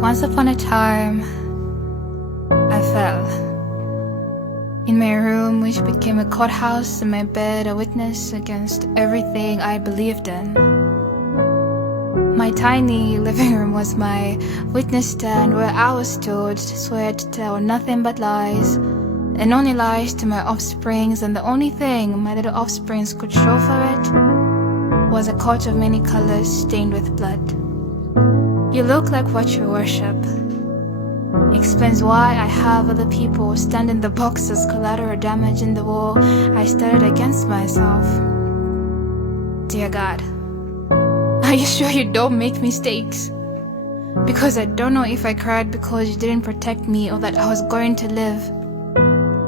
Once upon a time, I fell. In my room, which became a courthouse, and my bed a witness against everything I believed in. My tiny living room was my witness stand where I was told to swear to tell nothing but lies, and only lies to my offsprings, and the only thing my little offsprings could show for it was a coat of many colors stained with blood. You look like what you worship. Explains why I have other people stand in the box as collateral damage in the war I started against myself. Dear God, are you sure you don't make mistakes? Because I don't know if I cried because you didn't protect me or that I was going to live,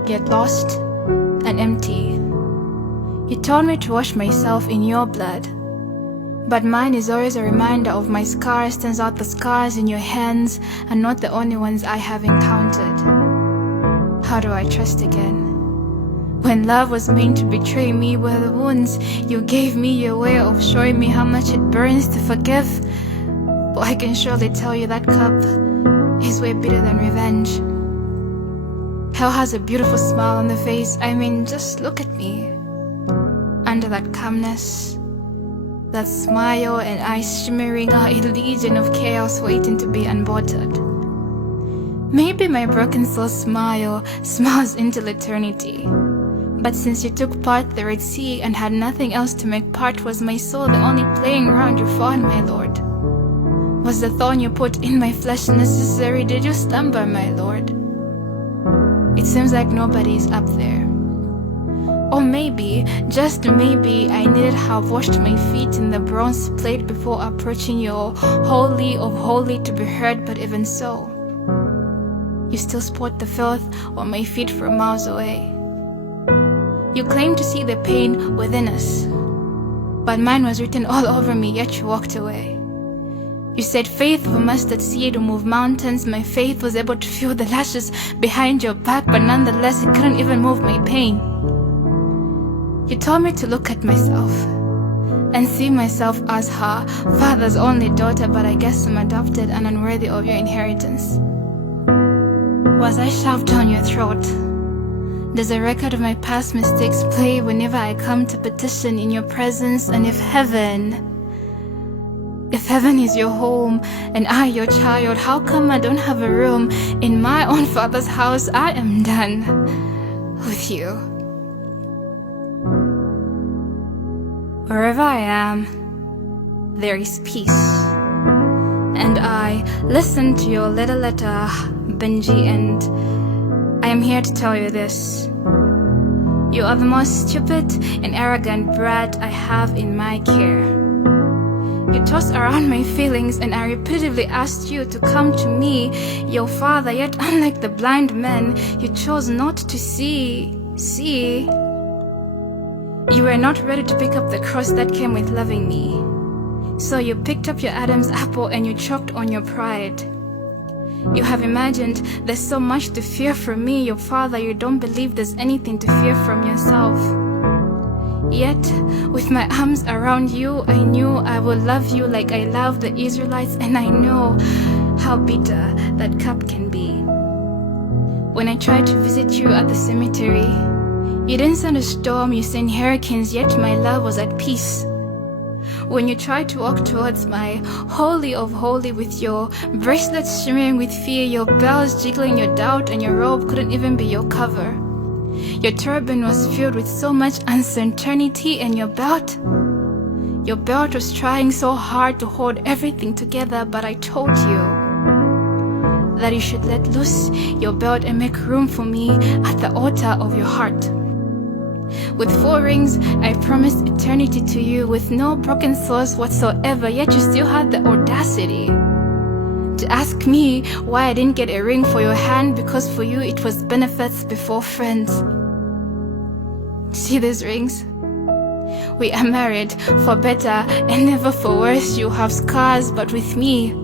get lost and empty. You told me to wash myself in your blood, but mine is always a reminder of my scars. Turns out the scars in your hands are not the only ones I have encountered. How do I trust again? When love was meant to betray me were the wounds you gave me, your way of showing me how much it burns to forgive. But I can surely tell you that cup is way bitter than revenge. Hell has a beautiful smile on the face. I mean, just look at me. Under that calmness, that smile and eyes shimmering are a legion of chaos waiting to be unboarded. Maybe my broken soul smiles into eternity. But since you took part the Red Sea and had nothing else to make part, was my soul the only playing round you found, my Lord? Was the thorn you put in my flesh necessary? Did you slumber, my Lord? It seems like nobody's up there. Or maybe, just maybe, I needed have washed my feet in the bronze plate before approaching your holy of holy to be heard, but even so, you still spot the filth on my feet from miles away. You claim to see the pain within us, but mine was written all over me, yet you walked away. You said faith of a mustard seed will move mountains. My faith was able to feel the lashes behind your back, but nonetheless it couldn't even move my pain. You told me to look at myself and see myself as her father's only daughter, but I guess I'm adopted and unworthy of your inheritance. Was I shoved down your throat? Does a record of my past mistakes play whenever I come to petition in your presence? And if heaven is your home and I your child, how come I don't have a room in my own father's house? I am done with you. Wherever I am, there is peace. And I listen to your little letter, Benji, and I am here to tell you this. You are the most stupid and arrogant brat I have in my care. You toss around my feelings, and I repeatedly asked you to come to me, your father, yet unlike the blind man, you chose not to see. You were not ready to pick up the cross that came with loving me. So you picked up your Adam's apple and you choked on your pride. You have imagined there's so much to fear from me, your father. You don't believe there's anything to fear from yourself. Yet, with my arms around you, I knew I would love you like I loved the Israelites, and I know how bitter that cup can be. When I tried to visit you at the cemetery, you didn't send a storm, you sent hurricanes, yet my love was at peace. When you tried to walk towards my holy of holy with your bracelets shimmering with fear, your bells jiggling your doubt, and your robe couldn't even be your cover. Your turban was filled with so much uncertainty, and your belt was trying so hard to hold everything together, but I told you that you should let loose your belt and make room for me at the altar of your heart. With 4 rings, I promised eternity to you with no broken souls whatsoever, yet you still had the audacity to ask me why I didn't get a ring for your hand, because for you it was benefits before friends. See these rings? We are married for better and never for worse. You have scars, but with me,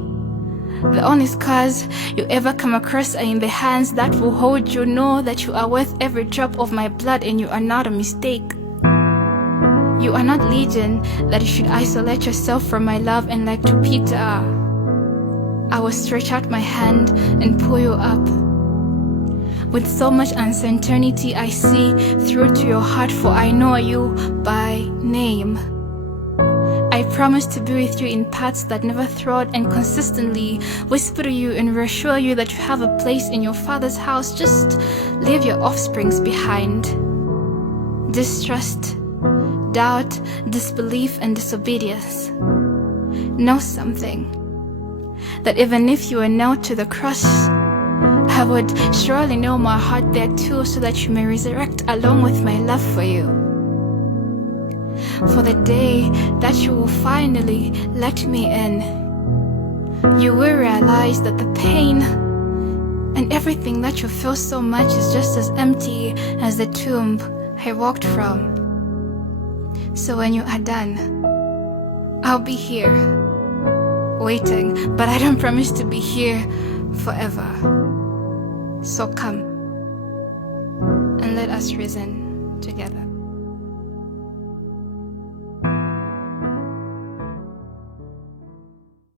the only scars you ever come across are in the hands that will hold you. Know that you are worth every drop of my blood, and you are not a mistake. You are not legion that you should isolate yourself from my love, and like to Peter, I will stretch out my hand and pull you up. With so much uncertainty I see through to your heart, for I know you by name. I promise to be with you in paths that never thwart, and consistently whisper to you and reassure you that you have a place in your Father's house. Just leave your offsprings behind. Distrust, doubt, disbelief, and disobedience. Know something, that even if you were nailed to the cross, I would surely nail my heart there too, so that you may resurrect along with my love for you. For the day that you will finally let me in, you will realize that the pain and everything that you feel so much is just as empty as the tomb I walked from. So when you are done, I'll be here, waiting, but I don't promise to be here forever. So come, and let us reason together.